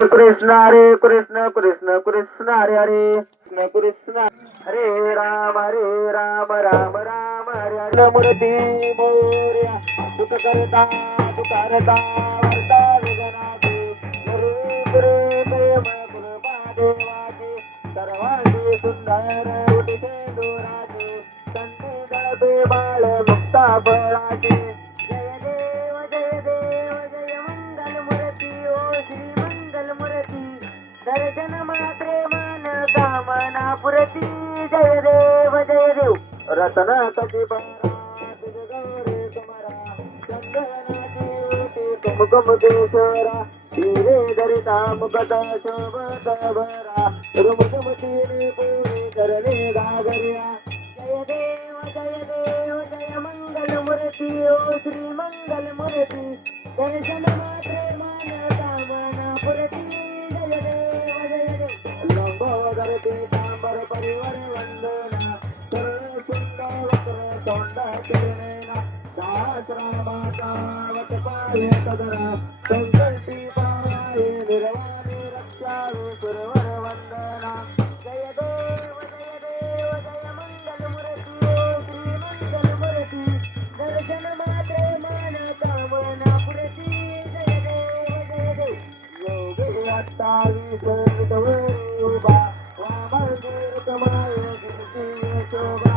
कृष्ण हरे कृष्ण कृष्ण कृष्ण हरे हरे कृष्ण कृष्ण हरे राम हरे राम राम राम हरे हरे। मूर्ती मोर्या दुख करता तुकारता वर्ता विघ्नाची रूप प्रेम कृपा देवाची देव रतन कटी परा तुझ गौरे कुमारा चंदनाची ओटी कुमकुम केशरा हिरे धरिता मुकट शोभत भरा रुमझुमतीने पूरी करणे गागर्या जय देव जय देव जय मंगल मूर्ती सहस्रनामाचा वट सदरा संकल्पी पाये निर्वाणी रक्षावे वंदना जय देव जय देव जय मंगल श्री मंगल दर्शन कामना पुरती जय देव जय देव उभा वामन कमाय शोभा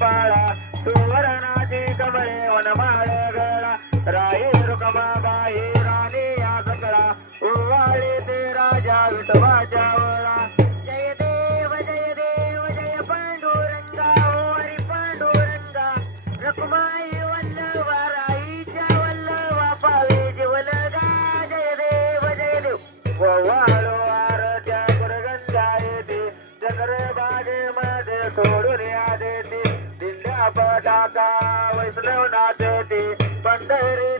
पाळा सुवर्णाची कमळे वनमाळा. दिंड्या दादा वैष्णव नाचते पंढरी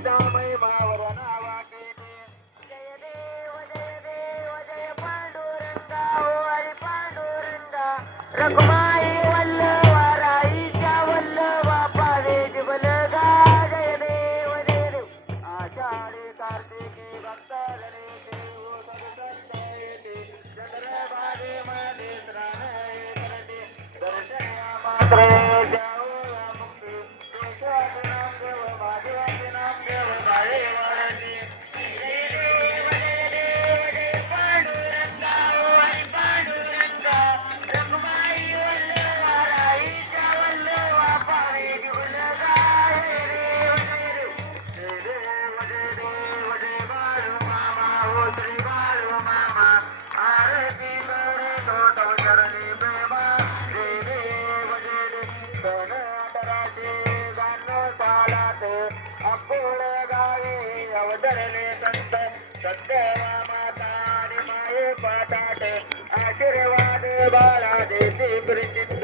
प्रसिद्ध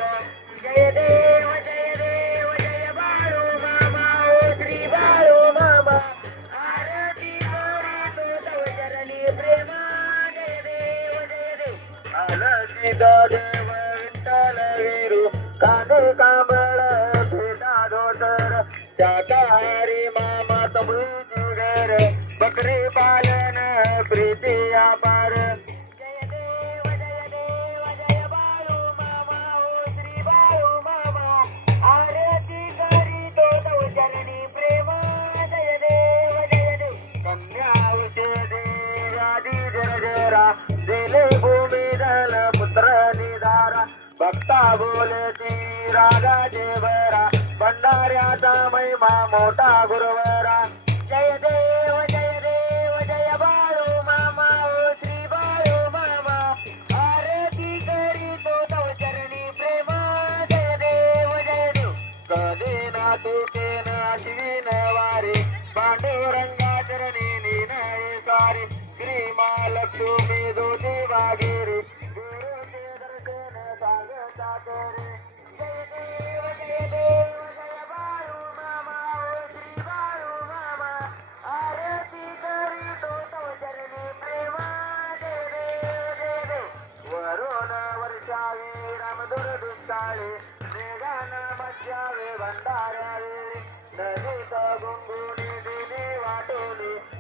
जय देव जय देव जय बाळू मामा ओ श्री बाळू मामा आरती तो तव चरणी प्रेमा जय देव जय देव देव विठ्ठल वीरू कांबळ भेटा धोतर शाकाहारी मामा तमुची घर बकरी पालन प्रीती जरा दिले भूमी दल पुत्र निधारा भक्ता बोलती रागाचे भरा भंडाऱ्याचा महिमा मोठा गुरु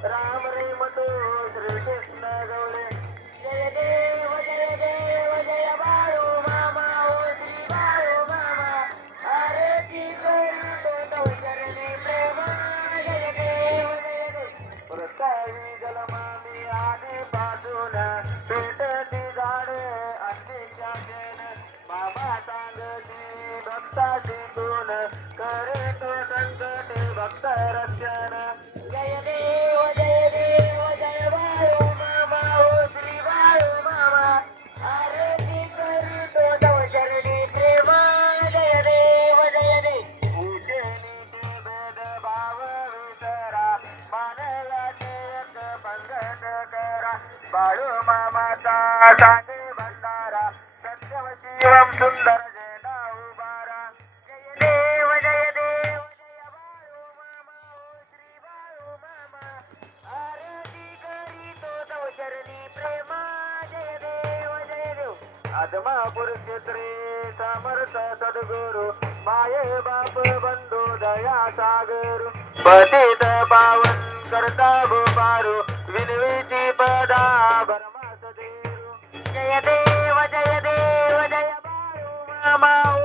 राम रे मटो श्री कृष्ण गवळे जय देव क्षमापुर क्षेत्रे समर्थ सद्गुरु माये बाप बंधू दया सागर. पतित पावन करता भोपारू विनवीची पदा भरमा सदेव जय देव जय देव जय वायू माऊ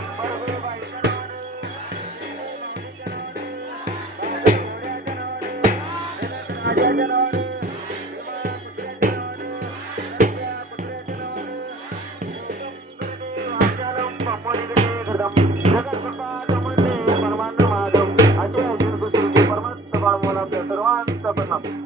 सर्वांचा परिणाम